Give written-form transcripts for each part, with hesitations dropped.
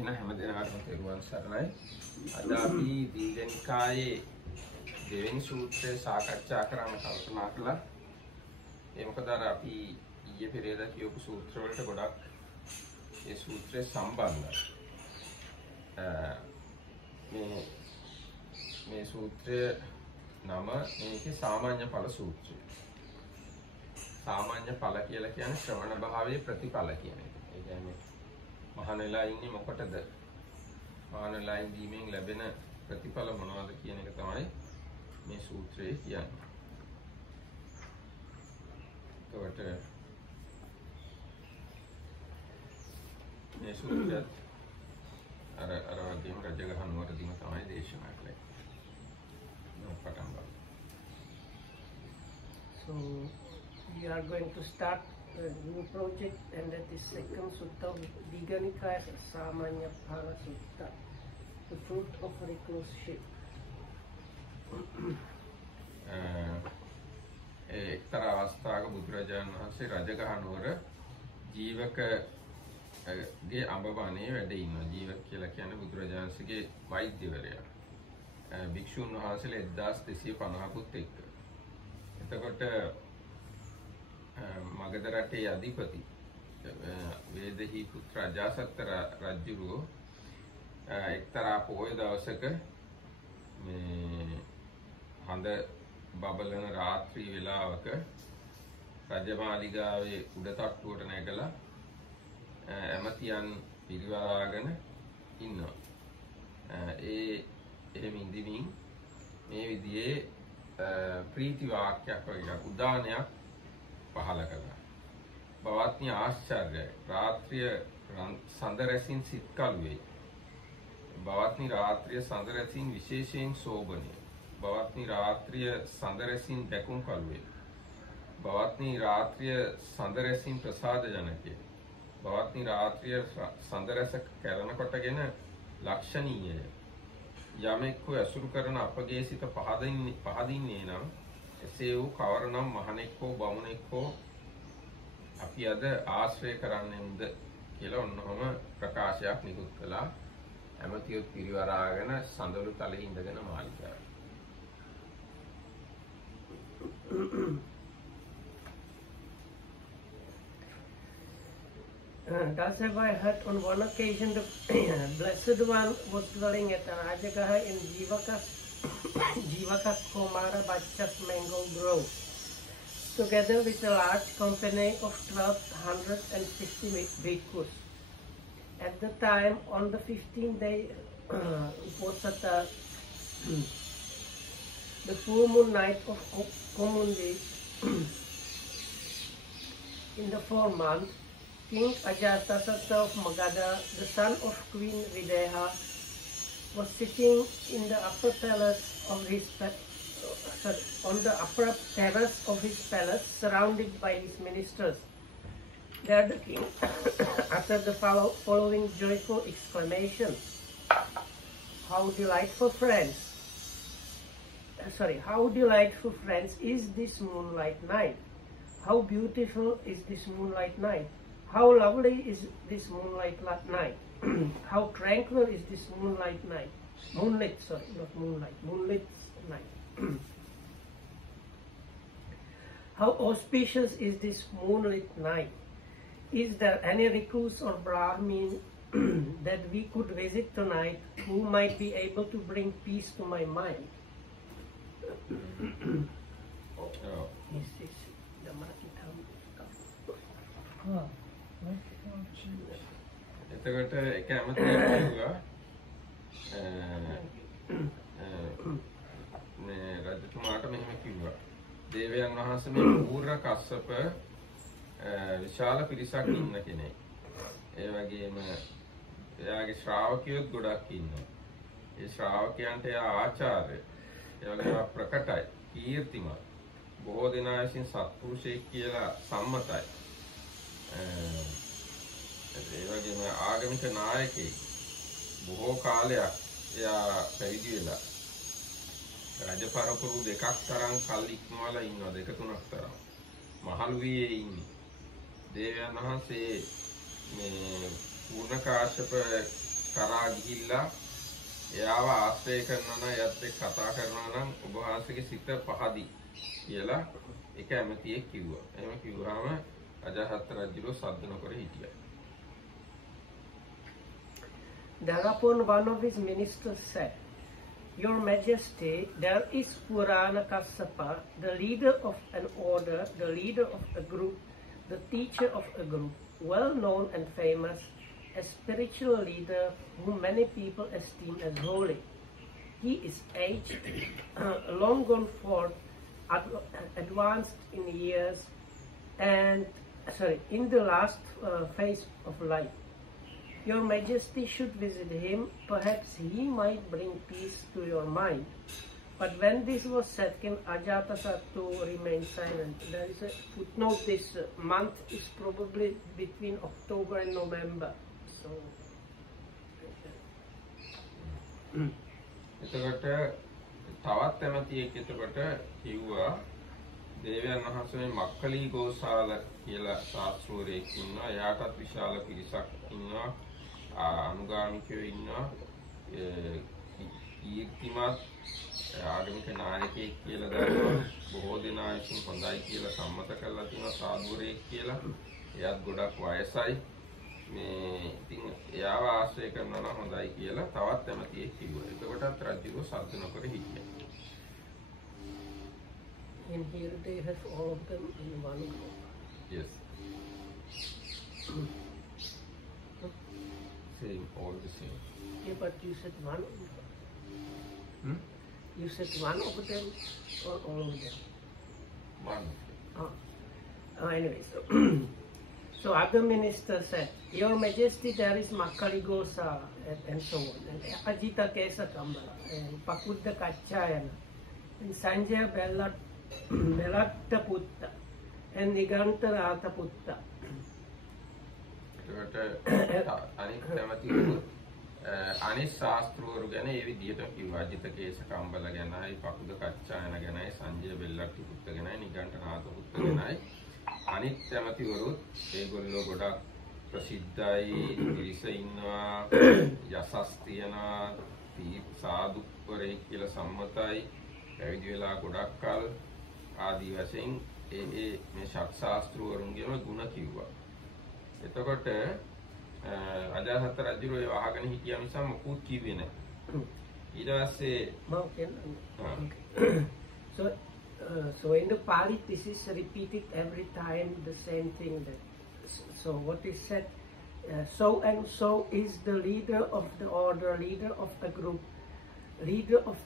එන හැම දිනකටම තෙරුවන් සරණයි. අද අපි දීඝනිකායේ දෙවෙනි සූත්‍රය සාකච්ඡා කරන්න කල්පනා කළා. ඒ මොකද අපි ඊයේ පෙරේදා කියපු සූත්‍ර වලට ගොඩක් ඒ සූත්‍රය සම්බන්ධයි. මේ සූත්‍රය නම මේකේ සාමාන්‍ය ඵල සූත්‍රය. සාමාන්‍ය ඵල කියලා කියන්නේ ශ්‍රවණ භාවයේ ප්‍රතිඵල කියන එක. ඒ කියන්නේ මහාන වෙලා ඉන්නේ මොකටද? මහාන වෙලා ඉඳීමෙන් ලැබෙන ප්‍රතිඵල මොනවද කියන එක තමයි මේ සූත්‍රයේ කියන්නේ. ඒකට මේ සූත්‍රයත් අර වගේම රජගහ නුවරදීම තමයි දේශනා කළේ. පටන් ගමු. So we are going to start a new project, and that is second sutta of Dīඝanikāya, Samanya Phala Sutta, the fruit of recluseship. එක්තරා අවස්ථාවක බුදුරජාණන් වහන්සේ රජගහ නුවර ජීවකගේ අඹවණේ වැඩ ඉන්නවා. ජීවක කියලා කියන්නේ බුදුරජාණන්සේගේ වෛද්‍යවරයා. භික්ෂුන් වහන්සේලා 1250කුත් එක්ක. එතකොට මගධ රටේ අධිපති වේදෙහි පුත්‍ර අජාසත් රජුරෝ එක්තරා පොහොය දවසක මේ හඳ බබලන රාත්‍රී වේලාවක රජමාලිගාවේ උඩ තට්ටුවට නැගලා ඇමතියන් පිරිවරාගෙන ඉන්නවා. එහෙම ඉඳිමින් මේ විදිහේ ප්‍රීති වාක්‍යයක් වගේ උදානයක් පහල කළා. බවත්නි ආශ්චර්යයි. රාත්‍රිය සඳරැසින් සිත් කලුවේ. බවත්නි රාත්‍රිය සඳරැසින් විශේෂයෙන් සෝබනේ. බවත්නි රාත්‍රිය සඳරැසින් දැකුම් කලුවේ. බවත්නි රාත්‍රිය සඳරැසින් ප්‍රසාද ජනකය. බවත්නි රාත්‍රිය සඳරැස කරන කොටගෙන ලක්ෂණීයය. යමෙක්ව ඇසුරු කරන අපගේ සිත පහදින්නේ නම් එසේ වූ කවරනම් මහණෙක් හෝ බමුණෙක් හෝ අපි අද ආශ්‍රය කරන්නෙම්ද කියලා ඔන්නෝම ප්‍රකාශයක් නිකුත් කළා. ඇමතියොත් පිරිවරාගෙන සඳලු තලයේ ඉඳගෙන මාලිගාවේ. Thus have I heard on one occasion the Blessed One was dwelling at Rajagaha in Jivaka Komara Bachcha's mango grove, together with a large company of 1,250 bhikkhus. At the time, on the 15th day, Uposatha, the full moon night of Komundi, in the 4th month, King Ajatasatha of Magadha, the son of Queen Videha, was sitting in the upper palace of his on the upper terrace of his palace, surrounded by his ministers. There the king uttered the following joyful exclamation: "How delightful friends! How delightful friends is this moonlight night! How beautiful is this moonlight night! How lovely is this moonlight night! How tranquil is this moonlight night! Moonlit night! How auspicious is this moonlit night! Is there any recluse or Brahmin that we could visit tonight who might be able to bring peace to my mind?" එතකොට එක ඇමතියෙක් කිව්වා මේ රජතුමාට මෙහෙම කිව්වා. දේවයන් වහන්සේ මේ පූර්ණ කස්සප විශාල පිරිසක් ඉන්න කෙනෙක්. ඒ වගේම එයාගේ ශ්‍රාවකයොත් ගොඩක් ඉන්නවා. ඒ ශ්‍රාවකයන්ට එයා ආචාර්ය. ඒ වගේම ප්‍රකටයි, කීර්තිමත්. බොහෝ දෙනා විසින් සත්පුරුෂයෙක් කියලා සම්මතයි. ඒ වගේම ආගමික නායකයෙක්. බොහෝ කාලයක් එයා පැවිදි වෙලා රජ පරපුරු දෙකක් තරම් කල් ඉක්මවලා ඉන්නවා. 2-3ක් තරම්. මහලු වියේ ඉන්නේ. දේවයන් වහන්සේ මේ පූර්ණ කාශ්‍යප කරා ගිහිල්ලා එයාව ආශ්‍රය කරනවා නම් එයත් එක්ක කතා කරනවා නම් ඔබ වහන්සේගේ සිත පහදි කියලා ඒක ඇමතියෙක් කිව්වා. එහෙම කිව්වහම අජාසත් රජුගේ සද්ද නොකර හිටියා. Thereupon one of his ministers said, "Your Majesty, there is Purana Kassapa, the leader of an order, the leader of a group, the teacher of a group, well known and famous, a spiritual leader whom many people esteem as holy. He is aged, long gone forth, advanced in years, and in the last phase of life. Your Majesty should visit him. Perhaps he might bring peace to your mind." But when this was said, King Ajatasattu remained silent. There is a footnote. This month is probably between October and November. So. එතකොට තවත් ඇමතියෙක් එතකොට කිව්වා දේවයන් වහන්සේ මක්කලි ගෝසාල කියලා ශාස්ත්‍රවරයෙක් ඉන්නවා. එයාටත් විශාල පිරිසක් ඉන්නවා. අනුගාමිකයෝ ඉන්නවා. කීර්තිමත් ආගමික නායකයෙක් කියලා දන්නවා. බොහෝ දෙනා විසින් හොඳයි කියලා සම්මත කරලා තියෙනවා සාධුවරයෙක් කියලා. එයාත් ගොඩක් වයසයි. මේ ඉතින් එයාව ආශ්‍රය කරනවා නම් හොඳයි කියලා තවත් ඇමතියෙක් කිව්වා. එතකොටත් රජුගේ සද්ද නොකර හිටියා. And here they have all of them in one group. Yes. Same, all the same. Yeah, but you said one. You said one of them or all of them? One. Anyway, so other ministers said, "Your Majesty, there is Makkali Gosala," and so on, and Ajita Kesa Kambala, and Pakutta Kachayana, and Sanjaya Belatta Putta, and Niganta Rata Putta. අනිත් ශාස්ත්‍රවරු ගැන ඒ විදිහට කිව්වා. අජිත කේස කම්බල ගැනයි, පකුද කච්චායන ගැනයි, සංජය බෙල්ලට්ටි පුත්ත ගැනයි, නිගණ්ඨනාථ පුත්ත ගැනයි. අනිත් ඇමතිවරුත් ඒගොල්ලෝ ගොඩක් ප්‍රසිද්ධයි, පිරිස ඉන්නවා, යසස් තියනවා, සාදුවරයෙක් කියලා සම්මතයි, පැවිදි වෙලා ගොඩක් කල් ආදී වශයෙන් මේ ශාස්ත්‍රවරුන්ගේම ගුණ කිව්වා. එතකොට අජාසත් රජුගේ වහගෙන හිටියා නිසා මොකුත් කිව්වේ නැහැ. ඊට පස්සේ So in the Pali, this is repeated every time, the same thing. So what is said, so and so is the leader of the order, leader of a group, leader of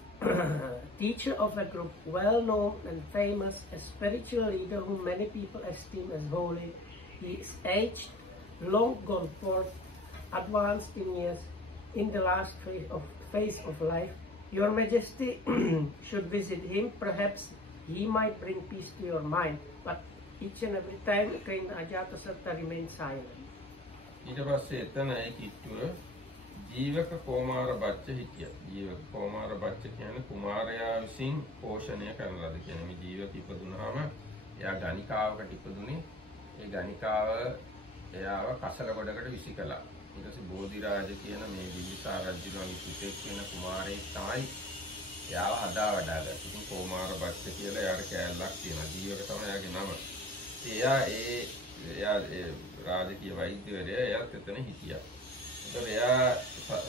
teacher of a group, well known and famous, a spiritual leader whom many people esteem as holy. He is aged, long gone forth, advanced in years, in the last phase of life. Your Majesty should visit him. Perhaps he might bring peace to your mind. But each and every time, King Ajatasattu remained silent. ඊට පස්සේ එතන ඒ කිට්ටුව ජීවක කුමාර බච්ච හිටියා. ජීවක කුමාර බච්ච කියන්නේ කුමාරයා විසින් පෝෂණය කරන ලද කියන්නේ මේ ජීවක ඉපදුනහම එයා ගණිකාවකට ඉපදුනේ. ඒ ගණිකාව එයාව කසල ගොඩකට විසි කළා. ඊට පස්සේ බෝධිරාජ කියන මේ විවිසා රජුගේ පුතෙක් වෙන කුමාරයෙක් තමයි එයාව හදා වඩාගත්තා. ඉතින් කුමාර බච්ච කියලා එයාට කෑල්ලක් තියෙනවා. ජීවක තමයි එයාගේ නම. එයා ඒ රාජකීය වෛද්‍යවරයා එයාත් එතන හිටියා. ඒතකොට එයා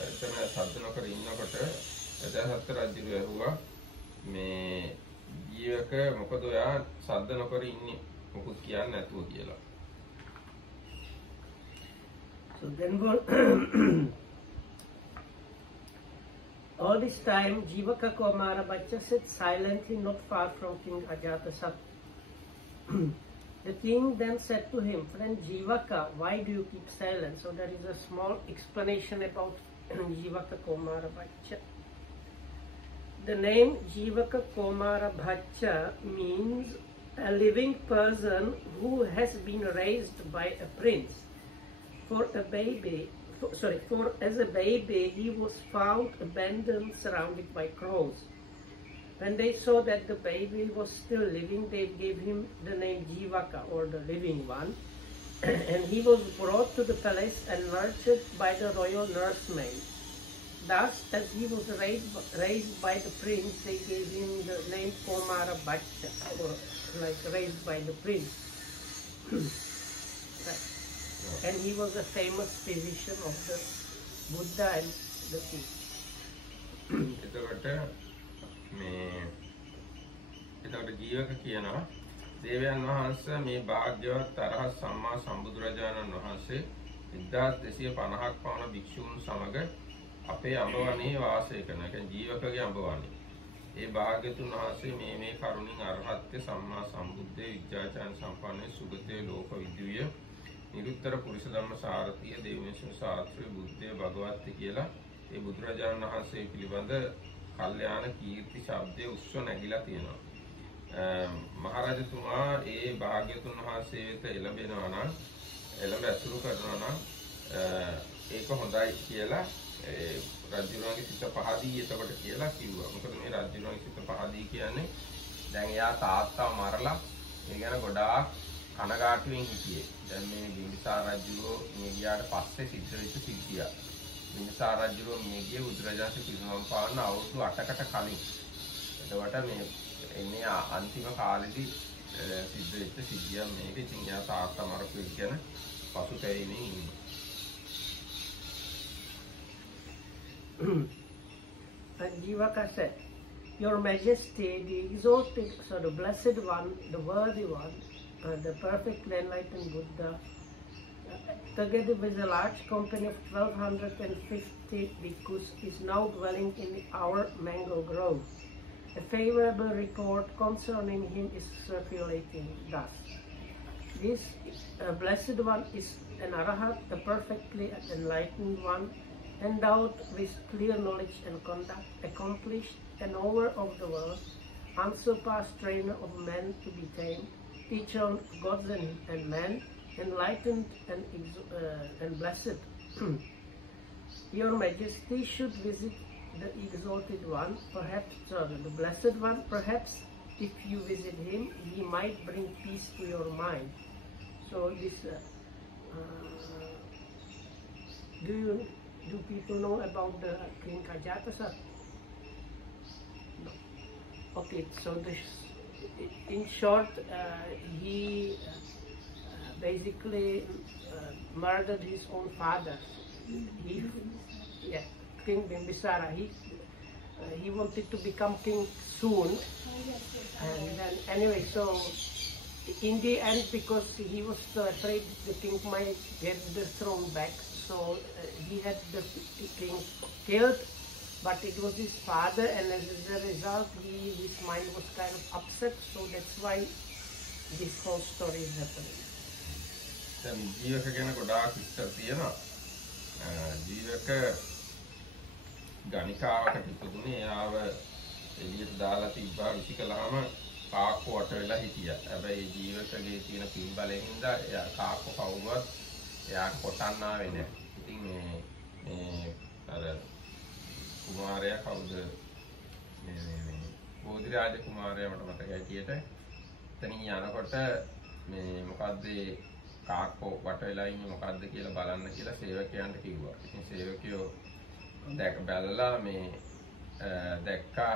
එතන සද්ද නොකර ඉන්නකොට අජාසත් රජු ඇහුවා මේ ජීවක මොකද ඔයා සද්ද නොකර ඉන්නේ මොකුත් කියන්නේ නැතුව කියලා. So then all this time, Jivaka Kumara Baccha sat silently not far from King Ajatasattu. The king then said to him, "Friend Jivaka, why do you keep silent?" So there is a small explanation about Jivaka Kumara Baccha. The name Jivaka Kumara Baccha means a living person who has been raised by a prince. As a baby, he was found abandoned, surrounded by crows. When they saw that the baby was still living, they gave him the name Jivaka, or the living one. and he was brought to the palace and nurtured by the royal nursemaid. Thus, as he was raised by the prince, they gave him the name Komara Bhatta, or like raised by the prince. Right. And he was a famous physician of the Buddha and the king. එතකොට ජීවක කියනවා දේවයන් වහන්සේ මේ භාග්‍යවත් අරහත් සම්මා සම්බුදුරජාණන් වහන්සේ 1250ක් පමණ භික්ෂූන් සමග අපේ අඹවනේ වාසය කරන එක ජීවකගේ අඹවනේ. ඒ භාග්‍යතුන් වහන්සේ මේ කරුණින් අරහත්ත්‍ය සම්මා සම්බුද්ධේ විද්‍යාචාර සම්පන්නේ සුගතේ ලෝක විද්‍යුය නිරුත්තර පුරුෂ ධම්ම සාරතිය දේවේශු සාත්‍රි බුද්ධේ භගවත්ති කියලා ඒ බුදුරජාණන් වහන්සේ පිළිබඳ කල්යාණ කීර්ති ශබ්දයේ උස්ව නැගිලා තියෙනවා. මහරජතුමා ඒ භාග්‍යතුන් වහන්සේ වෙත එළඹෙනවා නම් එළඹ ඇසුරු කරනවා නම් ඒක හොඳයි කියලා රජුණන්ගේ සිත පහදී එතකොට කියලා කිව්වා. මොකද මේ රජුණන්ගේ සිත පහදී කියන්නේ දැන් එයා තාත්තා මරලා ඒ ගැන ගොඩාක් කනගාටුවෙන් හිටියේ. දැන් මේ බිම්බිසාර රජුෝ මිය ගියාට පස්සේ සිද්ධ වෙච්ච සිද්ධිය. බිම්බිසාර රජුෝ මිය ගියේ බුදුරජාණන් පිරිනමන පාන අවුරුදු 8කට කලින්. එතකොට මේ එන්නේ අන්තිම කාලෙදී සිද්ධ වෙච්ච සිද්ධිය මේක. ඉතින් එයා තාත්තා මරපු එක ගැන පසුතැවීමෙන් ඉන්නේ. And Jivaka said, Your Majesty, the exalted, so the blessed one, the worthy one, the perfectly enlightened Buddha, together with a large company of 1250 bhikkhus, is now dwelling in our mango grove. A favorable report concerning him is circulating thus. This blessed one is an arahat, the perfectly enlightened one, endowed with clear knowledge and conduct, accomplished, a knower of the world, unsurpassed trainer of men to be tamed, teacher of gods and men, enlightened and blessed. Your Majesty should visit the exalted one, perhaps the blessed one. Perhaps if you visit him, he might bring peace to your mind. So this, do people know about the King Ajatasattu? No. Okay, so this, in short, he basically murdered his own father. King Bimbisara. He wanted to become king soon, and then anyway, so in the end, because he was afraid the king might get the throne back, so he had the king killed, but it was his father, and as a result, his mind was kind of upset, so that's why this whole story is happening. දැන් ජීවක ගැන ගොඩාක් විස්තර තියෙනවා. ජීවක ගණිකාවකට ඉපදුනේ එයාව එළියට දාලා තිබ්බා විසිකලාම කාක්කෝ වට වෙලා හිටියා. හැබැයි ජීවකගේ තියෙන පින්බලයෙන් හින්දා එයා කාක්කෝ කවුරුවත් එයාට කොටන්න ආවේ නැහැ. ඉතින් මේ අර කුමාරයා කවුද මේ බෝධිරාජ කුමාරයා මට මතකයි හිටියට එතනින් යනකොට මේ මොකද්ද කාක්කෝ වට වෙලා ඉන්නේ මොකද්ද කියලා බලන්න කියලා සේවකයන්ට කිව්වා. ඉතින් සේවකයෝ බැලලා මේ දැක්කා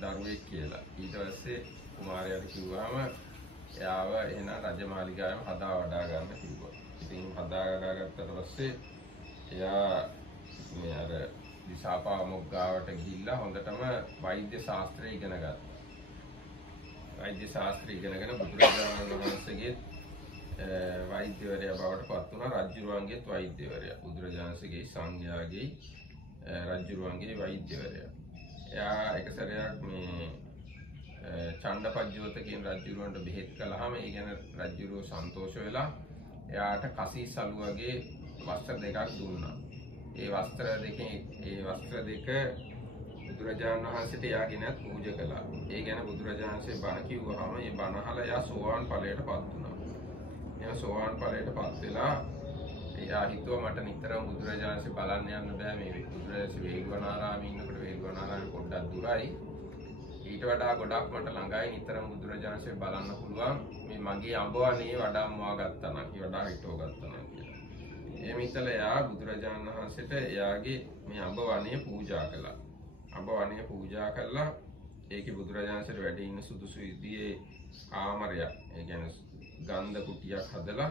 දරුවෙක් කියලා. ඊට පස්සේ කුමාරයාට කිව්වම එයාව එන රජමාලිගාවෙම හදා වඩා ගන්න කිව්වා. ඉතින් හදා ගත්තට පස්සේ එයා මේ අර දිසාපා මොග්ගාවට ගිහිල්ලා හොඳටම වෛද්‍ය ශාස්ත්‍රය ඉගෙන ගත්තා. වෛද්‍ය ශාස්ත්‍රය ඉගෙනගෙන බුදුරජාණන් වහන්සේගේ වෛද්‍යවරයා බවට පත් වුණා. රජුරුවන්ගේත් වෛද්‍යවරයා. බුදුරජාණන්සේගේ සංඝයාගේ රජුරුවන්ගේ වෛද්‍යවරයා. එයා එක සැරයක් මේ චණ්ඩපජ්ජවත කියන රජුරුවන්ට බෙහෙත් කළාම ඒ ගැන රජුරුව සන්තෝෂ වෙලා එයාට කසීසලු වගේ වස්ත්‍ර දෙකක් දුන්නා. ඒ වස්ත්‍ර දෙක බුදුරජාණන් වහන්සේට එයාගෙනත් පූජා කළා. ඒ ගැන බුදුරජාණන්සේ බණ කිව්වහම ඒ බණ අහලා එයා සෝවාන් ඵලයටපත් වුණා. එයා සෝවාන් ඵලයටපත් වෙලා එයා හිතුවා මට නිතරම බුදුරජාණන්සේ බලන්න යන්න බෑ මේ බුදුරජාණන්සේ වේගවනාරාමේ ඉන්නකොට වේගවනාරාමේ පොඩ්ඩක් දුරයි. ඊට වඩා ගොඩක් මට ළඟයි නිතරම බුදුරජාණන්සේ බලන්න පුළුවන් මේ මගේ අඹවනේ වඩා මොවා ගත්තා නම් වඩා හිටව ගත්තා නම් කියලා. එහෙම හිතලා එයා බුදුරජාණන් වහන්සේට එයාගේ මේ අඹවනේ පූජා කළා. අඹවනේ පූජා කළා ඒකේ බුදුරජාණන්සේට වැඩ ඉන්න සුදුසු විදිහේ කාමරයක් ඒ කියන්නේ ගන්ධ කුටියක් හදලා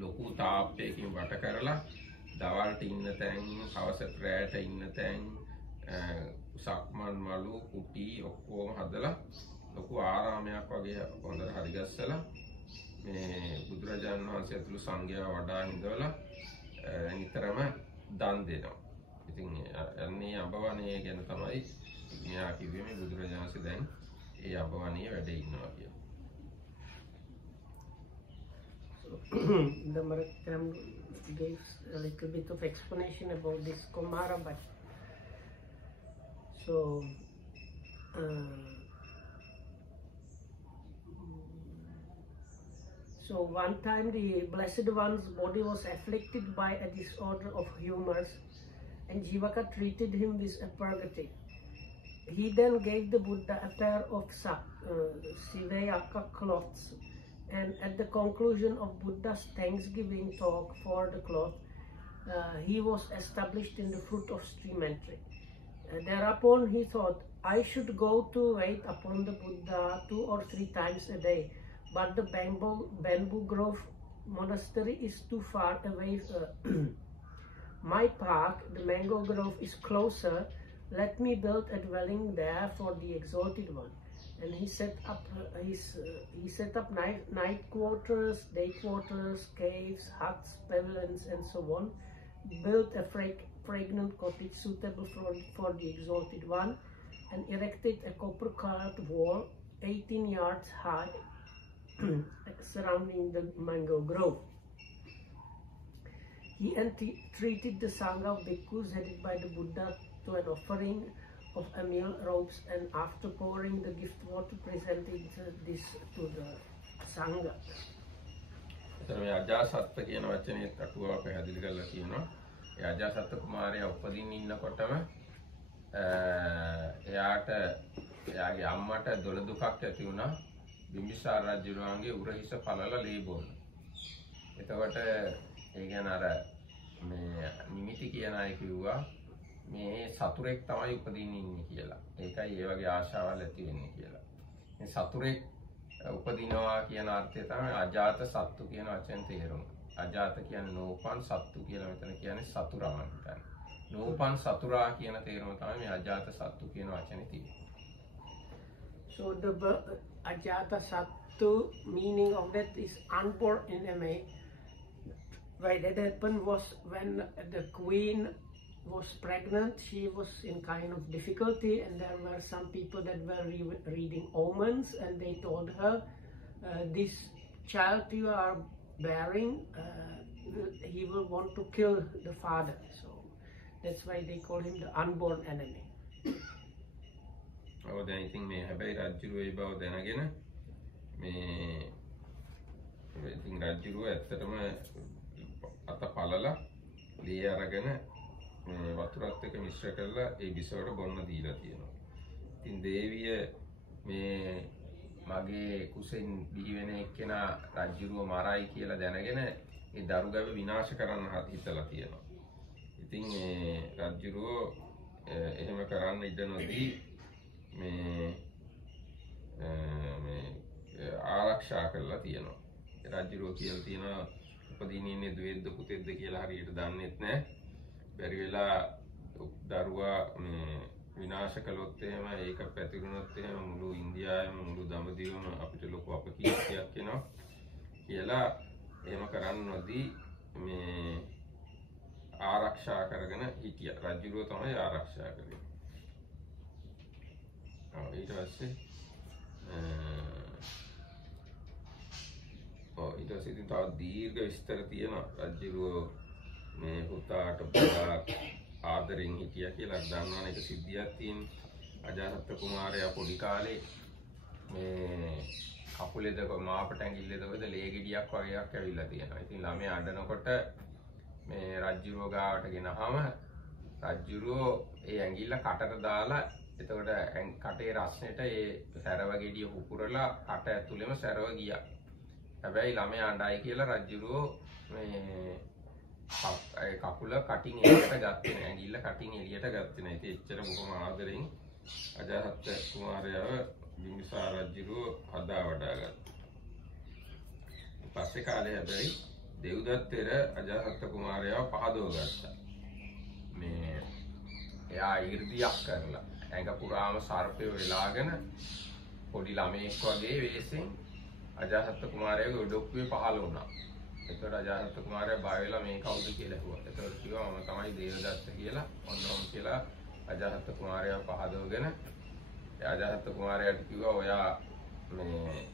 ලොකු තාප්පයකින් වට කරලා දවල්ට ඉන්න තැන් හවස රැට ඉන්න තැන් සක්මන් මලු කුටි ඔක්කොම හදලා ලොකු ආරාමයක් වගේ හොඳට හරි ගස්සලා මේ බුදුරජාණන් වහන්සේ ඇතුළු සංඝයා වඩා ඉඳලා නිතරම දන් දෙනවා. ඉතින් අන්නේ අඹවනේ ගැන තමයි මෙයා කිව්වේ මේ බුදුරජාණන් වහන්සේ දැන් ඒ අඹවනේ වැඩ ඉන්නවා කියලා. The Marattam gives a little bit of explanation about this Kumara, but so one time the Blessed One's body was afflicted by a disorder of humors, and Jivaka treated him with a purgatory. He then gave the Buddha a pair of Sivayaka cloths, and at the conclusion of Buddha's Thanksgiving talk for the cloth, he was established in the fruit of stream entry. Thereupon he thought, I should go to wait upon the Buddha 2 or 3 times a day, but the bamboo grove monastery is too far away. My park, the mango grove, is closer. Let me build a dwelling there for the exalted one. And he set up night quarters, day quarters, caves, huts, pavilions, and so on. Built a fragrant cottage suitable for the exalted one, and erected a copper-carved wall 18 yards high surrounding the mango grove. He entreated the Sangha of bhikkhus headed by the Buddha to an offering of a meal, robes, and after pouring the gift water, presented this to the Sangha. මේ අජාසත්ත කියන වචනේ අටුවාව පැහැදිලි කරලා තියෙනවා. ඒ අජාසත්ත කුමාරයා උපදින්න ඉන්නකොටම එයාට එයාගේ අම්මට දොළ දුකක් ඇති වුණා. බිම්බිසාර රජුගේ උරහිස පළල ලේ බොන්න. එතකොට ඒ කියන්නේ අර මේ නිමිති කියන අය කිව්වා මේ සතුරෙක් තමයි උපදින්න ඉන්නේ කියලා. ඒකයි ඒ වගේ ආශාවල් ඇති වෙන්නේ කියලා. මේ සතුරෙක් උපදිනවා කියන අර්ථය තමයි අජාත සත්තු කියන වචෙන් තේරුම. අජාත කියන්නේ නෝපන්, සත්තු කියලා මෙතන කියන්නේ සතුරා වගේ. නෝපන් සතුරා කියන තේරුම තමයි මේ අජාත සත්තු කියන වචනේ තියෙන්නේ. So the Ajata Sattu meaning of that is unborn enemy. Why that happened was when the queen was pregnant, she was in kind of difficulty, and there were some people that were reading omens, and they told her, this child you are bearing, he will want to kill the father. So that's why they call him the unborn enemy. Oh, then I think may have a Rajuru about then again. May I think Rajuru at the Atapalala, Lia Ragana. වතුරත් එක්ක මිශ්‍ර කරලා ඒ බිසවට බොන්න දීලා තියෙනවා. ඉතින් දේවිය මේ මගේ කුසෙන් බිහි වෙන එක්කෙනා රජුරුව මරයි කියලා දැනගෙන ඒ දරුගව විනාශ කරන්න හිතලා තියෙනවා. ඉතින් මේ රජුරුව එහෙම කරන්න ඉඩ නොදී මේ ආරක්ෂා කරලා තියෙනවා. රජුරුව කියලා තියෙනවා උපදින්නේ ඉන්නේ ද්වේද්ද පුතෙද්ද කියලා හරියට දන්නෙත් නැහැ. බැරි වෙලා දරුවා විනාශ කළොත් එහෙම ඒක පැතිරුණොත් එහෙම මුළු ඉන්දියාවේම මුළු දඹදිවම අපිට ලොකු අපකීර්තියක් එනවා කියලා එහෙම කරන්න නොදී මේ ආරක්ෂා කරගෙන හිටියා. රජුරුව තමයි ආරක්ෂා කරේ. ඊට පස්සේ ඉතින් තව දීර්ඝ විස්තර තියෙනවා. රජුරුව මේ පුතාට පුතා ආදරෙන් හිටියා කියලා දන්නවනේ. ඒක සිද්ධියක් තියෙන. අජාසත්ත කුමාරයා පොඩි කාලේ මේ කකුලේ දක මාපට ඇඟිල්ලේ දකද ලේ ගෙඩියක් වගේ එකක් ඇවිල්ලා තියෙනවා. ඉතින් ළමයා අඬනකොට මේ රජුරෝ ගාවට ගෙනහම රජුරෝ ඒ ඇඟිල්ල කටට දාලා එතකොට කටේ රස්නෙට ඒ සැරව ගෙඩිය පුපුරලා කට ඇතුළෙම සැරව ගියා. හැබැයි ළමයා අඬයි කියලා රජුරෝ මේ කකුල කටින් එළියට ගත්තේ නෑ. ඇඟිල්ල කටින් එළියට ගත්තේ නෑ. ඒක එච්චර බොහොම ආදරෙන් අජාසත් කුමාරයාව බිම්බිසාර රජුරෝ හදා වඩා ගත්තා. පස්සේ කාලේ හැබැයි දෙව්දත් තෙර අජාසත් කුමාරයාව පහදව ගත්තා. මේ එයා 이르දියක් කරලා ඇඟ පුරාම සර්පය වෙලාගෙන පොඩි ළමෙක් වගේ වෙලෙසින් අජාසත් කුමාරයාගේ ඔඩොක්කුවේ පහළ වුණා. එතකොට අජාසත් කුමාරයා බය වෙලා මේ කවුද කියලා ඇහුවා. එතකොට කිව්වා මම තමයි දේවදත්ත කියලා. ඔන්නෝම කියලා අජාසත් කුමාරයාව පහදවගෙන අජාසත් කුමාරයාට කිව්වා ඔයා මේ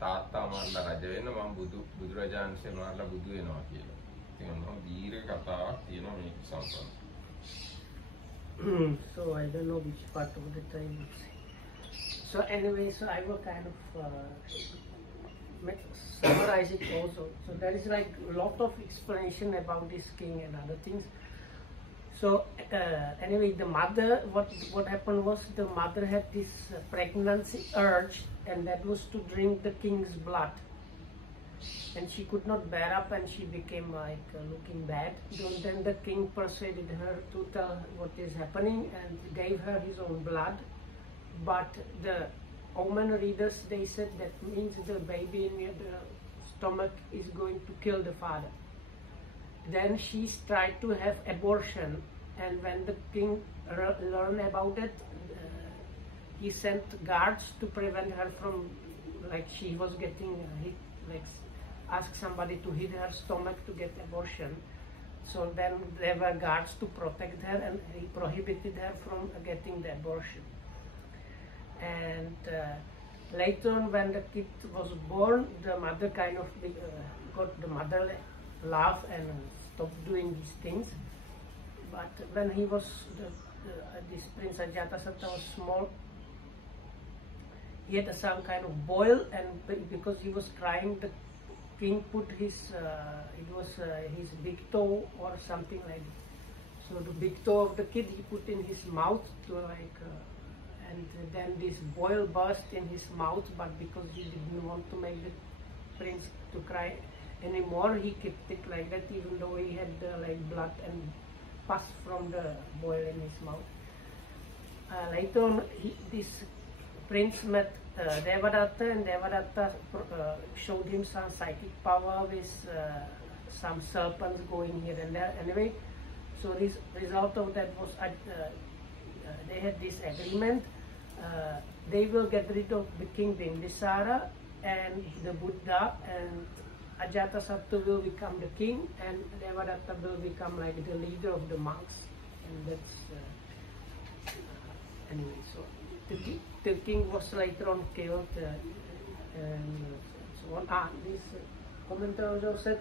තාත්තා මරලා රජ වෙන්න මම බුදුරජාණන්සේ මරලා බුදු වෙනවා කියලා. ඉතින් ඔන්න දීර්ඝ කතාවක් තියෙනවා මේක සම්බන්ධව. So I don't know which part of the time would say. So anyway, so I will kind of summarize it also. So there is like a lot of explanation about this king and other things. So anyway, the mother, what happened was the mother had this pregnancy urge, and that was to drink the king's blood. And she could not bear up, and she became like looking bad. Then the king persuaded her to tell what is happening and gave her his own blood. But the omen readers, they said that means the baby in the stomach is going to kill the father. Then she tried to have abortion, and when the king learned about it, he sent guards to prevent her from, like she was getting hit, like ask somebody to hit her stomach to get abortion. So then there were guards to protect her, and he prohibited her from getting the abortion. And later on, when the kid was born, the mother kind of got the mother love and stopped doing these things. But when he was, this Prince Ajatasattu was small, he had some kind of boil, and because he was crying, the king put his, his big toe or something like that. So the big toe of the kid he put in his mouth to like, and then this boil burst in his mouth, but because he didn't want to make the prince to cry anymore, he kept it like that, even though he had like blood and pus from the boil in his mouth. Later on, this prince met Devadatta, and Devadatta showed him some psychic power with some serpents going here and there. Anyway, so this result of that was they had this agreement. They will get rid of the king Bimbisara and the Buddha, and Ajatasattu will become the king, and Devadatta will become like the leader of the monks. And that's anyway. So the king was later on killed, and so on. This commentator also said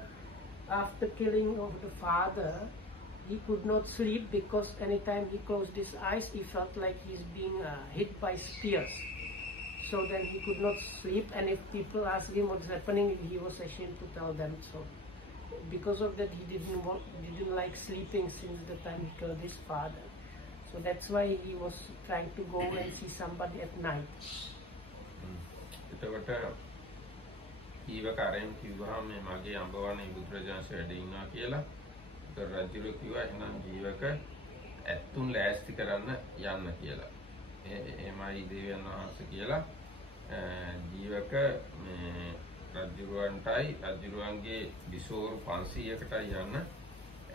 after killing of the father, he could not sleep because anytime he closed his eyes, he felt like he's being hit by spears. So then he could not sleep, and if people asked him what's happening, he was ashamed to tell them. So because of that, he didn't like sleeping since the time he killed his father. So that's why he was trying to go and see somebody at night. එතකොට ඊවකාරයෙන් කිව්වහම මේ මගේ අඹවනේ බුදුරජාණන්සේ වැඩ ඉන්නවා කියලා. ඒතර රජුරු කිව්වා එහෙනම් ජීවක ඇත්තුන් ලෑස්ති කරන්න යන්න කියලා. එමයි දේවයන් වහන්සේ කියලා ජීවක මේ රජුරුවන්ටයි රජුරුවන්ගේ විසෝරු 500කටයි යන්න.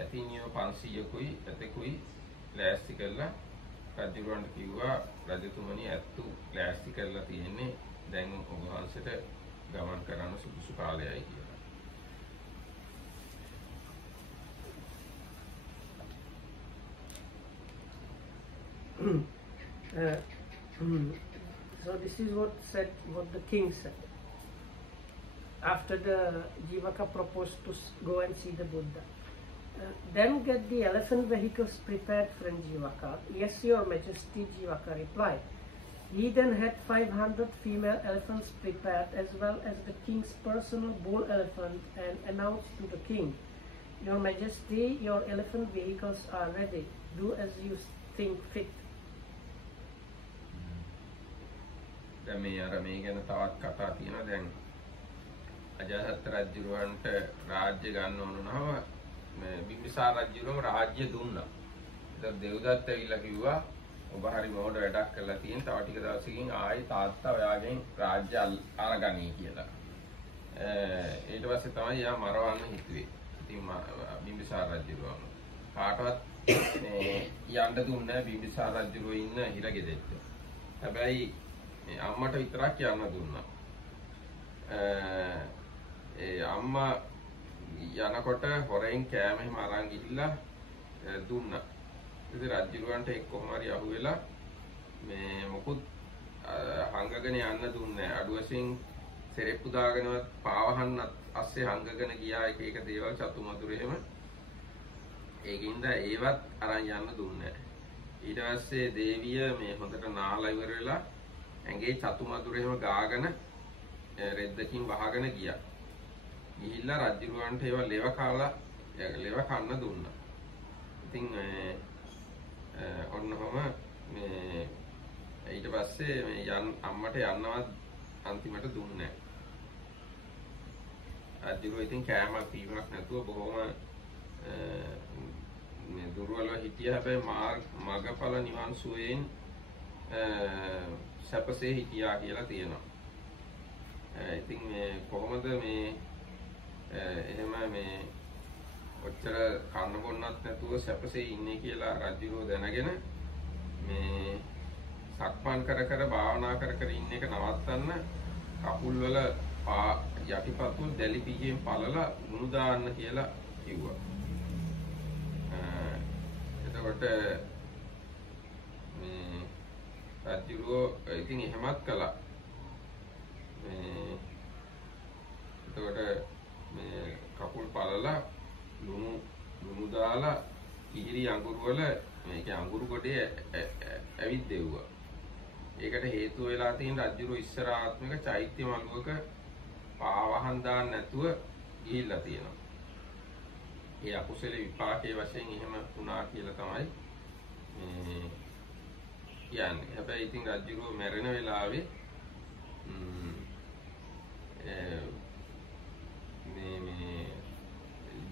ඇතිනියෝ 500කුයි ඇතෙකුයි ලෑස්ති කරලා රජුරුවන්ට කිව්වා රජතුමනි ඇත්තු ලෑස්ති කරලා තියෙන්නේ දැන් ඔබ වහන්සේට ගමන් කරන්න සුදුසු කාලයයි කියලා. So this is what the king said after the Jivaka proposed to go and see the Buddha. Then get the elephant vehicles prepared, friend Jivaka. Yes, your majesty, Jivaka replied. He then had 500 female elephants prepared, as well as the king's personal bull elephant, and announced to the king, Your majesty, your elephant vehicles are ready. Do as you think fit. දැන් මේ අර මේ ගැන තවත් කතා තියෙනවා. දැන් අජාසත් රජුරවන්ට රාජ්‍ය ගන්න ඕන නම් මේ බිම්බිසාර රජුරම රාජ්‍ය දුන්නා. ඒත් දෙව්දත්ත ඇවිල්ලා කිව්වා ඔබ හරි මොඩ වැඩක් කරලා තියෙන. තව ටික දවසකින් ආයි තාත්තා ඔයාගෙන් රාජ්‍ය අරගනී කියලා. ඊට පස්සේ තමයි යා මරවන්න හිතුවේ. ඉතින් බිම්බිසාර රජුරවම කාටවත් මේ යන්න දුන්නේ නැහැ බිම්බිසාර රජුරෝ ඉන්න හිරගෙදෙට්ට. හැබැයි මේ අම්මට විතරක් යන්න දුන්නා. ඒ අම්මා යනකොට හොරෙන් කෑම හිම අරන් ගිහිල්ලා දුන්නා. ඉතින් රජුරවන්ට එක් කොහොම හරි අහුවෙලා මේ මොකුත් හංගගෙන යන්න දුන්නේ නැහැ. අඩු වශයෙන් සෙරෙප්පු දාගෙනවත් පාවහන්නත් අස්සේ හංගගෙන ගියා එක දේවල් චතුමතුරු එහෙම. ඒකින්ද ඒවත් අරන් යන්න දුන්නේ නැහැ. ඊට පස්සේ දේවිය මේ හොඳට නාලා ඉවර වෙලා ඇඟේ චතුමතුරු එහෙම ගාගෙන රෙද්දකින් වහගෙන ගියා. ගිහිල්ලා රජුරවන්ට ඒවා ලෙව කන්න දුන්නා. ඉතින් ඔන්නකොම මේ ඊට පස්සේ මේ අම්මට යන්නවත් අන්තිමට දුන්නේ නැහැ. රජුරෝ ඉතින් කෑමක් පීමක් නැතුව බොහොම මේ දුර්වලව හිටියා. හැබැයි මගපල නිවන් සුවයෙන් සැපසේ හිටියා කියලා තියෙනවා. ඉතින් මේ කොහොමද මේ එහෙම මේ ඔච්චර කන්න බොන්නත් නැතුව සැපසේ ඉන්නේ කියලා රජුරෝ දැනගෙන මේ සක්මන් කර භාවනා කර ඉන්න එක නවත්තන්න කකුල් වල යටිපතුල් දැලි පිහියෙන් පළලා මුණු දාන්න කියලා කිව්වා. එතකොට මේ රජුරෝ ඉතින් එහෙමත් කළා. එතකොට මේ කකුල් පළලා ලුණු දාලා කිහිරි අඟුරු වල මේක අඟුරු කොටේ ඇවිද්දෙව්වා. ඒකට හේතුව වෙලා තියෙන රජුරෝ ඉස්සර ආත්මික චෛත්‍ය මළුවක පාවහන් දාන්න නැතුව ගිහිල්ලා තියෙනවා. ඒ අකුසල විපාකයේ වශයෙන් එහෙම වුණා කියලා තමයි මේ කියන්නේ. හැබැයි ඉතින් රජුරෝ මැරෙන වෙලාවේ මේ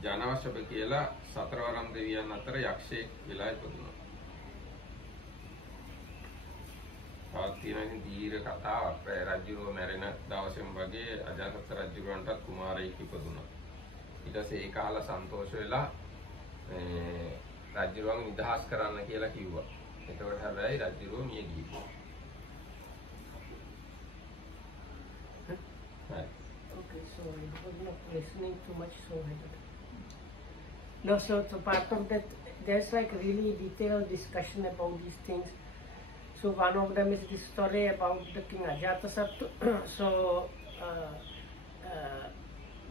ජනවශබ කියලා සතරවරම් දෙවියන් අතර යක්ෂයෙක් වෙලා ඉපදුණා. තවත් තියෙන දීර්ඝ කතාවක්. රජුරෝ මැරෙන දවසෙම වගේ අජාසත් රජුරවන්ටත් කුමාරයෙක් ඉපදුණා. ඊට පස්සේ ඒක අහලා සන්තෝෂ වෙලා රජුරවන්ව නිදහස් කරන්න කියලා කිව්වා. එතකොට හැබැයි රජුරෝ මිය ගියා. Okay, so I was not listening too much, so I don't. No, so part of that, there's like really detailed discussion about these things. So one of them is the story about the king Ajatasattu. So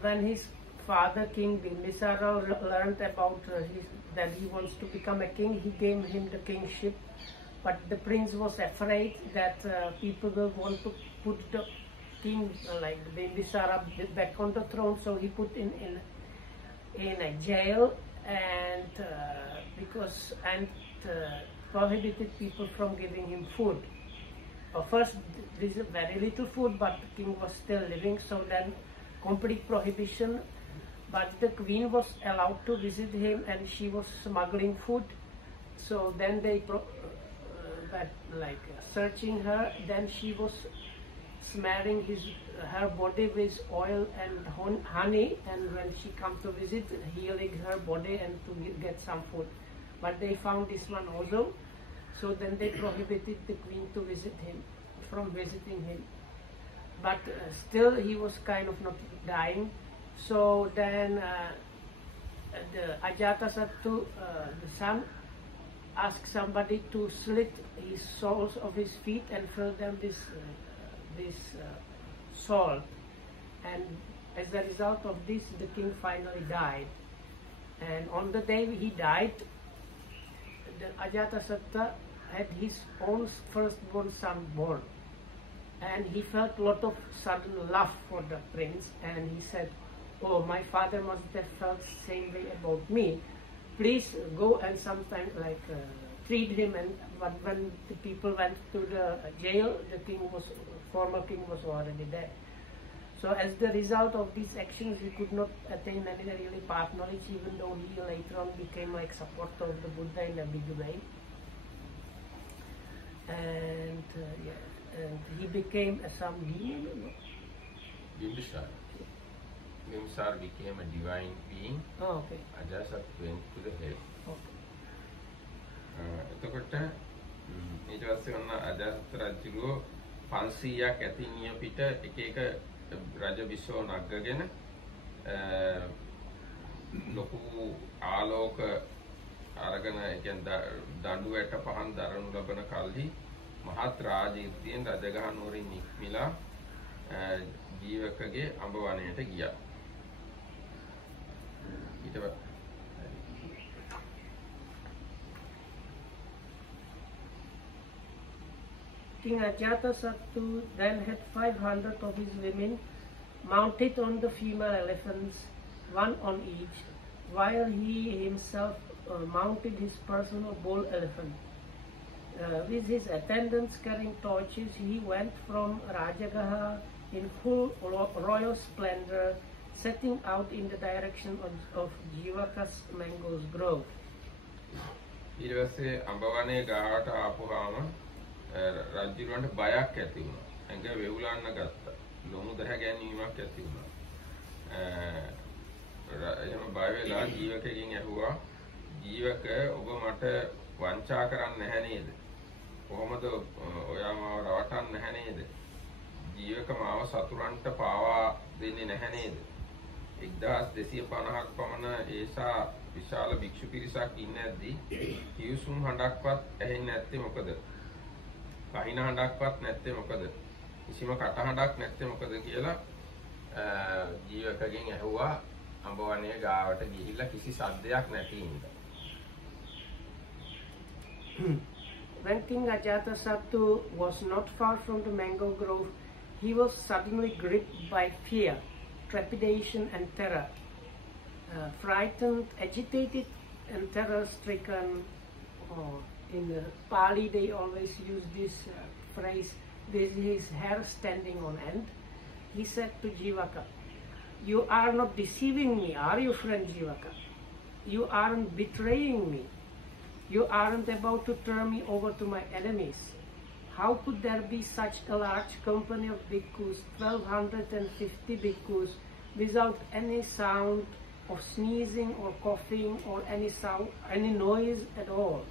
when his father, King Bimbisara, learned about that he wants to become a king, he gave him the kingship. But the prince was afraid that people will want to put the king, like Bimbisara, back on the throne. So he put in a jail and prohibited people from giving him food. First, this is very little food, but the king was still living, so then complete prohibition. But the queen was allowed to visit him, and she was smuggling food. So then they searching her. Then she was smearing her body with oil and honey, and when she come to visit, healing her body and to get some food. But they found this one also, so then they prohibited the queen to visit him, from visiting him. But still he was kind of not dying. So then the Ajatasattu, the son, asked somebody to slit his soles of his feet and fill them with this salt. And as a result of this, the king finally died. And on the day he died, the Ajatasattu had his own firstborn son born. And he felt a lot of sudden love for the prince, and he said, "Oh, my father must have felt the same way about me. Please go and sometime freed him, and when the people went to the jail, the former king was already there. So as the result of these actions, he could not attain any really path knowledge, even though he later on became like supporter of the Buddha in a big way. And and he became some demon. Bimsar became a divine being. Oh, okay. Ajasat went to the hell. Okay. එතකොට ඊට පස්සේ ඔන්න අජාසත් රජුගේ 500ක් ඇති නිය පිට එක එක රජ විශ්ව නගගෙන ලොකු ආලෝක අරගෙන කියන්නේ දඬුවට පහන් දරනු ලබන කල්හි මහත් රාජීර්තියෙන් රජගහ නුවරින් නික්මිලා ජීවකගේ අඹ වනයේට ගියා. ඊට King Ajatasattu then had 500 of his women mounted on the female elephants, one on each, while he himself mounted his personal bull elephant. With his attendants carrying torches, he went from Rajagaha in full royal splendor, setting out in the direction of Jivaka's mangoes grove. ඊට පස්සේ අඹවනේ ගාවට ආපුවාම රජුරන්ට බයක් ඇති වුණා. ඇඟ වෙවුලන්න ගත්තා. ලොමු දහ ගැනීමක් ඇති වුණා. එහෙම බය වෙලා ජීවකගෙන් ඇහුවා, ජීවක ඔබ මට වංචා කරන්නේ නැහැ නේද? කොහොමද ඔයා මාව රවටන්නේ නැහැ නේද? ජීවක මාව සතුරන්ට පාවා දෙන්නේ නැහැ නේද? 1250ක් පමණ ඒසා විශාල භික්ෂු පිරිසක් ඉන්නේද්දී කිව්සුම් හඬක්වත් ඇහෙන්නේ නැත්තේ මොකද? කහින හඬක්වත් නැත්තේ මොකද? කිසිම කටහඬක් නැත්තේ මොකද කියලා ජීවකගෙන් ඇහුවා අඹවනේ ගාවට ගිහිල්ලා කිසි සද්දයක් නැති ඉඳ. When King Ajatasattu was not far from the mango grove, he was suddenly gripped by fear, trepidation and terror. Frightened, agitated and terror-stricken, in Pali they always use this phrase, with his hair standing on end, he said to Jivaka, "You are not deceiving me, are you, friend Jivaka? You aren't betraying me. You aren't about to turn me over to my enemies. How could there be such a large company of bhikkhus, 1250 bhikkhus, without any sound of sneezing or coughing or any sound, any noise at all?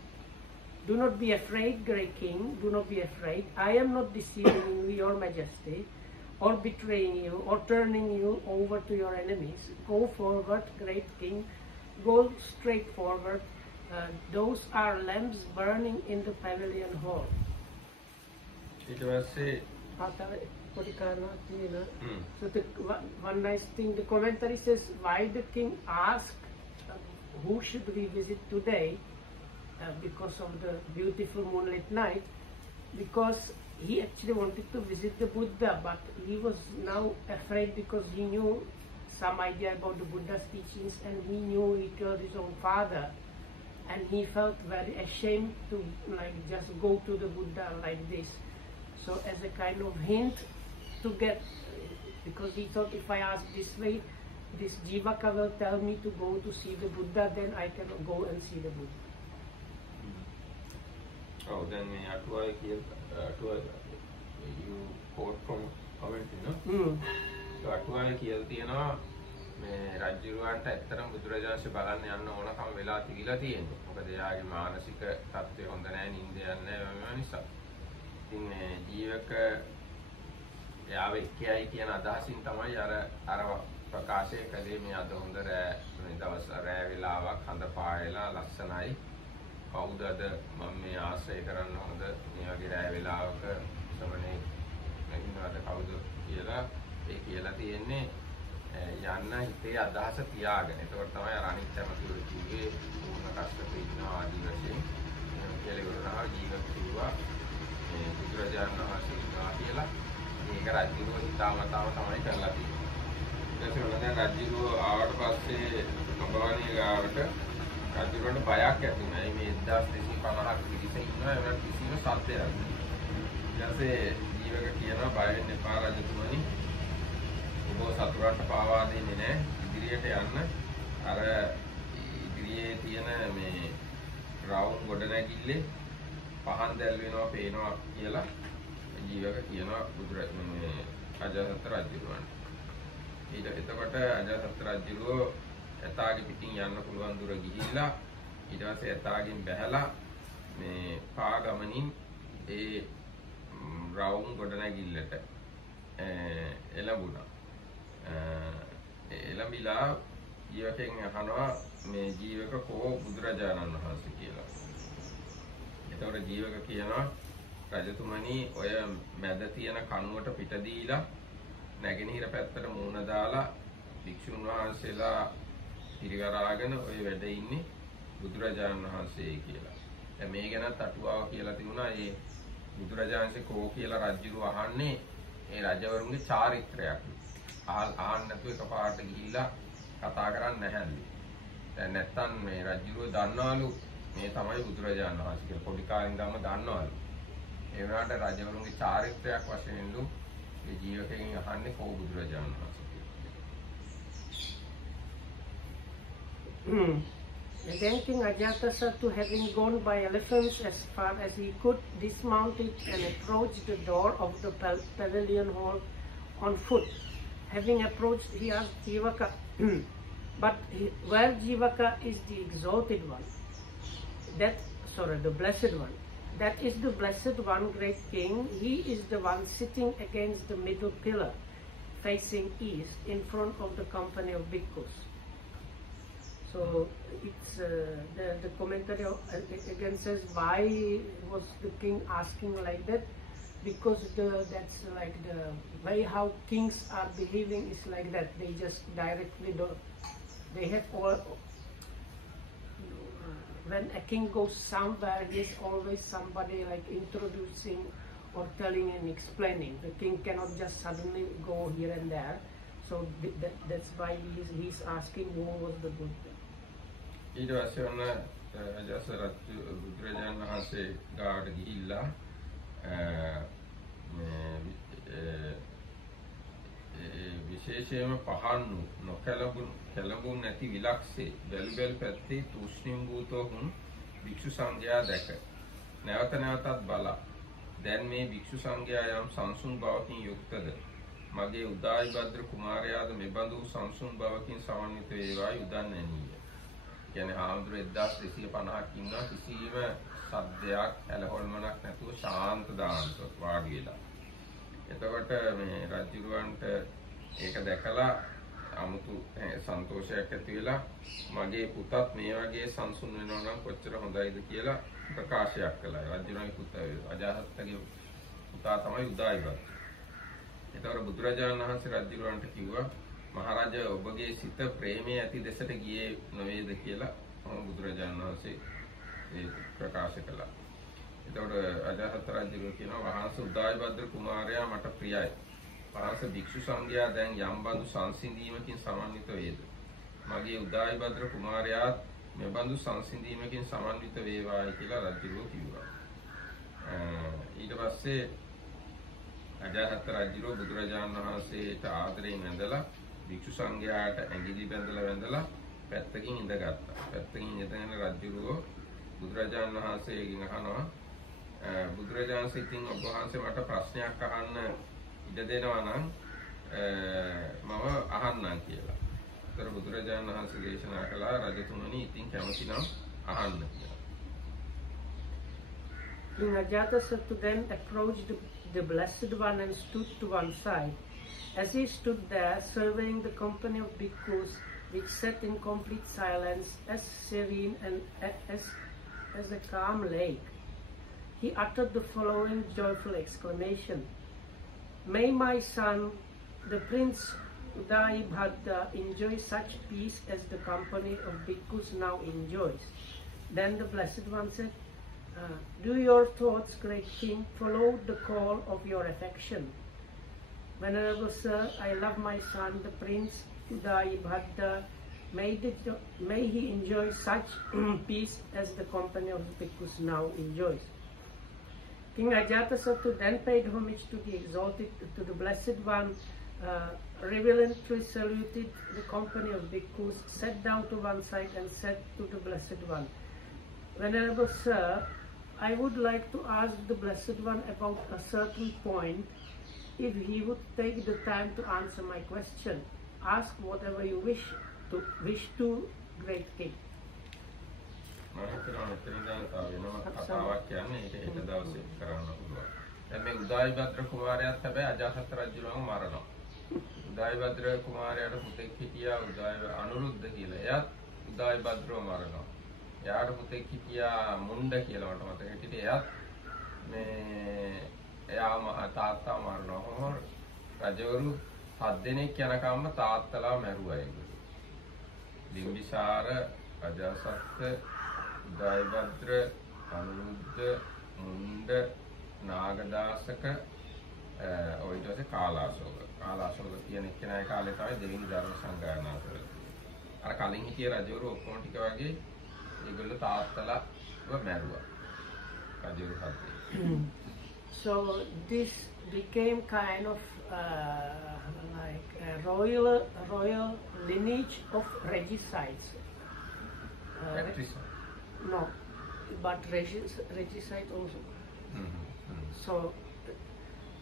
Do not be afraid, great king, do not be afraid. I am not deceiving you, your majesty, or betraying you, or turning you over to your enemies. Go forward, great king, go straight forward. Those are lamps burning in the pavilion hall." ඊට පස්සේ So one nice thing, the commentary says, why the king asked who should we visit today, because of the beautiful moonlit night, because he actually wanted to visit the Buddha, but he was now afraid because he knew some idea about the Buddha's teachings, and he knew he killed his own father, and he felt very ashamed to just go to the Buddha like this. So as a kind of hint to get, because he thought, if I ask this way, this Jivaka will tell me to go to see the Buddha, then I can go and see the Buddha. Oh, then we have to you quote from comment, you know? So අටුවාවේ කියලා තියෙනවා මේ රජුරවන්ට ඇත්තටම බුදුරජාණන්සේ බලන්න යන්න ඕනකම වෙලා තිබිලා තියෙනවා. මොකද එයාගේ මානසික තත්ත්වය හොඳ නැහැ, නිින්ද යන්නේ නැහැ නිසා. ඉතින් මේ ජීවක එයාව එක්කයි කියන අදහසින් තමයි අර ප්‍රකාශය කළේ මේ අද හොඳ මේ දවස් රැ වෙලාවක් හඳ පායලා ලස්සනයි. කවුද අද මම මේ ආශ්‍රය කරන්න හොඳ මේ වගේ රැ වෙලාවක සමනේ නැගිනවද කවුද කියලා ඒ කියලා තියෙන්නේ යන්න හිතේ අදහස තියාගෙන. ඒකට තමයි අර අනිත් කැමතිවරු කිව්වේ පූර්ණ කෂ්ඨක ඉන්නවා ආදී වශයෙන් කියලා ඉවරනවා ජීවත් කිව්වා මේ බුදුරජාණන් වහන්සේ ඉන්නවා කියලා. ඒක රජුව හිතාමතාම තමයි කරලා තියෙන්නේ. ඊට පස්සේ රජුව ආවට පස්සේ අඹවනේ ගාවට රජුරන්ට බයක් ඇති වුණා. මේ 1250ක් පිරිස ඉන්නවා ඒවට කිසිම සත්‍යයක් නැහැ. ඊට පස්සේ ජීවක කියනවා බය වෙන්න එපා රජතුමනි. ඔබ සතුරන්ට පාවා දෙන්නේ නැහැ. ඉදිරියට යන්න. අර ඉදිරියේ තියෙන මේ රවුම් ගොඩනැගිල්ලේ පහන් දැල් වෙනවා පේනවා කියලා ජීවක කියනවා මේ අජාසත් රජුරන්ට. එතකොට අජාසත් රජුරෝ එතාගේ පිටින් යන්න පුළුවන් දුර ගිහිල්ලා ඊට පස්සේ එතාගෙන් බැහැලා මේ පාගමනින් ඒ රවුම් ගොඩනැගිල්ලට එළඹුණා. එළඹිලා ජීවකෙන් අහනවා මේ ජීවක කෝ බුදුරජාණන් වහන්සේ කියලා. එතකොට ජීවක කියනවා රජතුමනි ඔය මැද තියෙන කණුවට පිට දීලා නැගෙනහිර පැත්තට මූණ දාලා භික්ෂුන් වහන්සේලා පිරිවරාගෙන ඔය වැඩ ඉන්නේ බුදුරජාණන් වහන්සේ කියලා. දැන් මේ ගැනත් අටුවාව කියලා තිබුණා. ඒ බුදුරජාණන්සේ කෝ කියලා රජුරු අහන්නේ ඒ රජවරුන්ගේ චාරිත්‍රයක්. අහන්න නැතුව එකපාරට ගිහිල්ලා කතා කරන්නේ නැහැලු. දැන් නැත්තම් මේ රජුරු දන්නවලු මේ තමයි බුදුරජාණන් වහන්සේ කියලා. පොඩි කාලේ ඉඳන්ම දන්නවලු. ඒ වුණාට රජවරුන්ගේ චාරිත්‍රයක් වශයෙන්ලු මේ ජීවකෙන් අහන්නේ කෝ බුදුරජාණන් වහන්සේ. Then King Ajatasattu, having gone by elephants as far as he could, dismounted and approached the door of the pavilion hall on foot. Having approached, he asked Jivaka, but where Jivaka is the exalted one? The blessed one. That is the blessed one, great king. He is the one sitting against the middle pillar, facing east, in front of the company of bhikkhus. So it's the commentary again says why was the king asking like that? Because that's like the way how kings are behaving is like that. They just directly do. They have all. When a king goes somewhere, there's always somebody like introducing or telling and explaining. The king cannot just suddenly go here and there. So that's why he's asking who was the good thing. ඊට පස්සේ ඔන්න අජාසත් බුදුරජාණන් වහන්සේ ගාවට ගිහිල්ලා විශේෂයෙන්ම පහන්නු නොකැලඹුන් නැති විලක්සේ බැලු බැලු පැත්තේ තුෂ්ණිම් භූතෝහුන් භික්ෂු සංඝයා දැක නැවත නැවතත් බලා දැන් මේ භික්ෂු සංඝයා යම් සංසුන් බවකින් යුක්තද මගේ උදායි භද්‍ර කුමාරයාද මෙබඳු සංසුන් බවකින් සමන්විත වේවායි උදන්නේනිය. කියන්නේ ආන්දර 1250ක් ඉන්නවා කිසිම සද්දයක් හැලහොල්මනක් නැතුව ශාන්ත දාන්ත වාඩි වෙලා. එතකොට මේ රජුරවන්ට ඒක දැකලා 아무තු සන්තෝෂයක් ඇති වෙලා මගේ පුතත් මේ වගේ සංසුන් වෙනවා නම් කොච්චර හොඳයිද කියලා ප්‍රකාශයක් කළා. රජුරගේ පුතා අජාසත්ගේ පුතා තමයි උදායිබත්. එතකොට බුදුරජාණන් වහන්සේ රජුරවන්ට කිව්වා මහරජා ඔබගේ සිත ප්‍රේමයේ ඇති දෙසට ගියේ නොවේද කියලා බුදුරජාණන් වහන්සේ ප්‍රකාශ කළා. එතකොට අජාසත් රජු කියනවා වහන්සේ උදායිබද්‍ර කුමාරයා මට ප්‍රියයි. වහන්සේ භික්ෂු සංඝයා දැන් යම් බඳු සංසිඳීමකින් සමන්විත වේද. මගේ උදායිබද්‍ර කුමාරයාත් මේ බඳු සංසිඳීමකින් සමන්විත වේවායි කියලා රජු කිව්වා. ඊට පස්සේ අජාසත් රජු බුදුරජාණන් වහන්සේට ආදරයෙන් වැඳලා භික්ෂු සංඝයාට ඇඟිලි බැඳලා පැත්තකින් ඉඳගත්තා. පැත්තකින් ඉඳගෙන රජුරෝ බුදුරජාණන් වහන්සේගෙන් අහනවා බුදුරජාණන් වහන්සේ ඉතින් ඔබ වහන්සේ මට ප්‍රශ්නයක් අහන්න ඉඩ දෙනවා නම් මම අහන්නම් කියලා. ඒතර බුදුරජාණන් වහන්සේ දේශනා කළා රජතුමනි ඉතින් කැමති නම් අහන්න කියලා. King Ajatasattu then approached the blessed one and stood to one side. As he stood there, surveying the company of bhikkhus, which sat in complete silence, as serene and as a calm lake, he uttered the following joyful exclamation: "May my son, the Prince Udayibhadra, enjoy such peace as the company of bhikkhus now enjoys." Then the Blessed One said, "Do your thoughts, great king, follow the call of your affection. Venerable sir, I love my son, the Prince Udayibhadra, may he enjoy such peace as the company of the bhikkhus now enjoys. King Ajatasattu then paid homage to the exalted, to the Blessed One, reverently saluted the company of bhikkhus, sat down to one side and said to the Blessed One, "Venerable Sir, I would like to ask the Blessed One about a certain point, if he would take the time to answer my question. Ask whatever you wish to, great king." මම හිතනවා මෙතන ඉඳන් වෙනම කතාවක් කියන්නේ ඒක හෙට දවසේ කරන්න පුළුවන්. දැන් මේ උදායිභද්‍ර කුමාරයාත් හැබැයි අජාසත් රජුණව මරනවා. උදායිභද්‍ර කුමාරයාට පුතෙක් හිටියා අනුරුද්ධ කියලා. එයාත් උදායිභද්‍රව මරනවා. එයාට පුතෙක් හිටියා මුණ්ඩ කියලා මට මතක හිටියේ. එයාත් මේ එයාම තාත්තා මරනවා. රජවරු 7 දෙනෙක් යනකම්ම තාත්තලා මැරුවා ඒගොල්ලෝ. බිම්බිසාර, අජාසත්, උදායිභද්‍ර, අනුරුද්ධ, මුණ්ඩ, නාගදාසක, ඔය ඊට පස්සේ කාලාශෝක. කාලාශෝක කියන එක්කෙනාගේ කාලේ තමයි දෙවෙනි ධර්ම සංගායනාව කරේ. අර කලින් හිටිය රජවරු ඔක්කොම ටික වගේ ඒගොල්ලෝ තාත්තලාව මැරුවා. රජවරු 7 දෙනෙක්. So this became kind of like a royal lineage of regicides. No, but regicide also. So,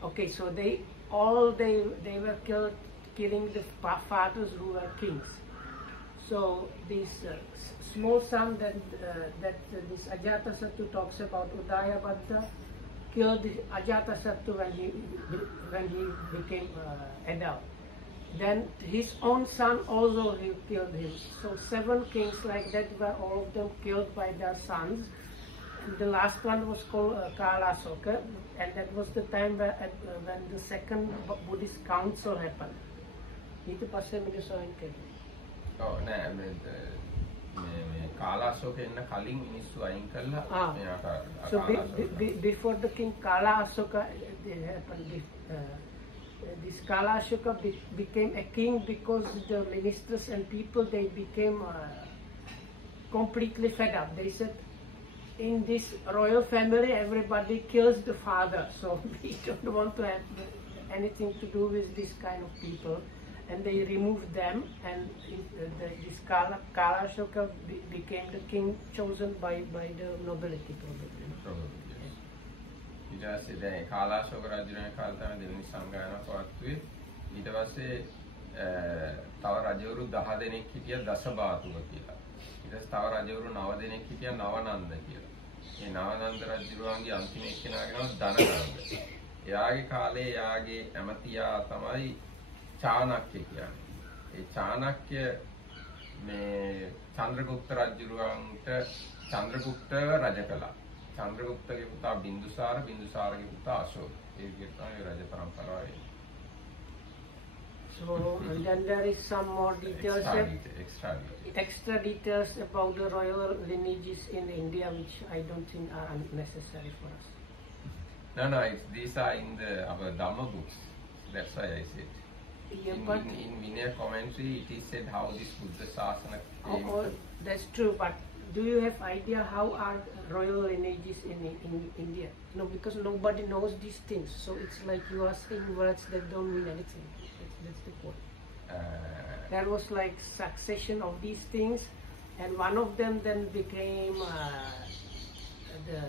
okay, so they were killing the fathers who were kings. So this small son that this Ajatasattu talks about, Udayabhadra, killed Ajatasattu when he became adult. Then his own son also he killed him. So 7 kings like that were all of them killed by their sons. And the last one was called Kalasoka, and that was the time when the second Buddhist council happened. Itu pasal මිනිස්සුන් කෙරේ. ඔව් නෑ මේ කාලාශෝක එන්න කලින් මිනිස්සු අයින් කළා මෙයාට. So before the king Kalasoka happened, this Kalashoka became a king because the ministers and people, they became completely fed up. They said, in this royal family everybody kills the father, so we don't want to have anything to do with this kind of people, and they removed them, and this Kalashoka became the king chosen by the nobility probably. ඊට පස්සේ දැන් කාලාශෝක රජුගේ කාලේ තමයි දෙවෙනි සංගායනාව පවත්වුවේ. ඊට පස්සේ තව රජවරු 10 දෙනෙක් හිටියා දසබාතුක කියලා. ඊට පස්සේ තව රජවරු 9 දෙනෙක් හිටියා නවනන්ද කියලා. මේ නවනන්ද රජුගේ අන්තිම එක්කෙනාගේ නම ධනනන්ද. එයාගේ කාලේ එයාගේ ඇමතියා තමයි චාණක්‍ය කියන්නේ. ඒ චාණක්‍ය මේ චන්ද්‍රගුප්ත රජුන්ට චන්ද්‍රගුප්ත රජ කළා. චන්ද්‍රගුප්තගේ පුතා බින්දුසාර, බින්දුසාරගේ පුතා අශෝක. ඒ තමයි රජ පරම්පරාවේ. So and then there is some more details, extra details about the royal lineages in India, which I don't think are necessary for us. No, these are in our Dhamma books. That's why I said. Yeah, in Vinaya commentary, it is said how this Buddha Sasana came. Oh, that's true, but do you have idea how are royal lineages in India? No, because nobody knows these things. So it's like you are saying words that don't mean anything. That's the point. There was like succession of these things, and one of them then became the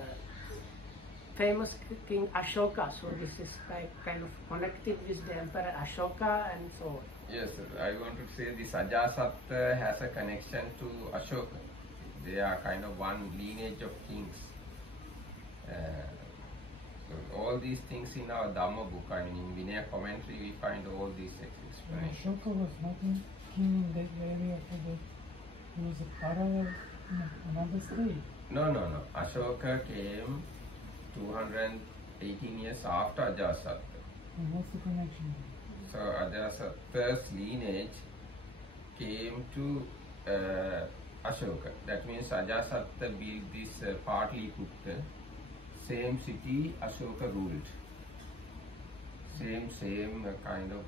famous King Ashoka. So this is kind of connected with the Emperor Ashoka and so on. Yes, sir. I want to say this Ajasat has a connection to Ashoka. They are kind of one lineage of kings. So all these things in our Dhamma book, I mean in Vinaya commentary, we find all these explanations. Ashoka was not a king in that area, he was a parallel in another state. No. Ashoka came 218 years after Ajasat. And what's the connection? So Ajasat's lineage came to Ashoka. That means Ajasatta built this Patliputra, same city Ashoka ruled. Same kind of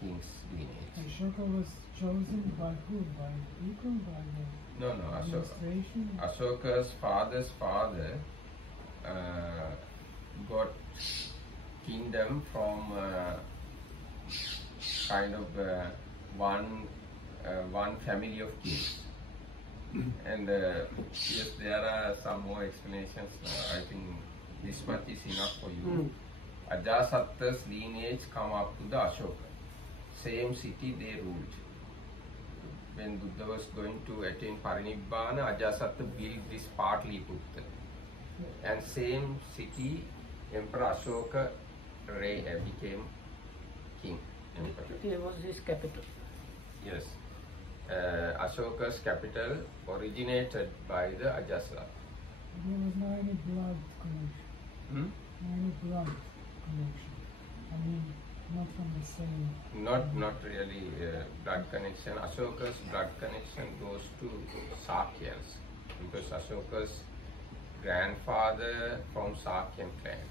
king's lineage. Ashoka was chosen by who? By people? By the No, administration? Ashoka's father's father got kingdom from kind of one family of kings. And yes, there are some more explanations. I think this much is enough for you. Ajasatta's lineage come up to the Ashoka. Same city they ruled. When Buddha was going to attain Parinibbana, Ajasatta built this Patliputra. And same city, Emperor Ashoka became king. Emperor. It was his capital. Yes. Ashoka's capital originated by the Ajasa. There was not any blood connection. Not any blood connection. I mean, not from the same. Not really blood connection. Ashoka's blood connection goes to Sakyans because Ashoka's grandfather from Sakyan clan.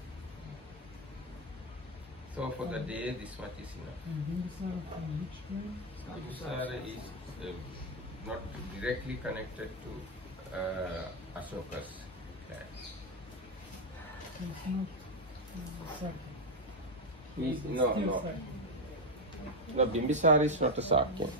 So for the day, this much is enough. And Bimbisara from which clan? Bimbisara is not directly connected to Ashoka's clan. So it's not Sakya. No. Bimbisara is not a Sakyan.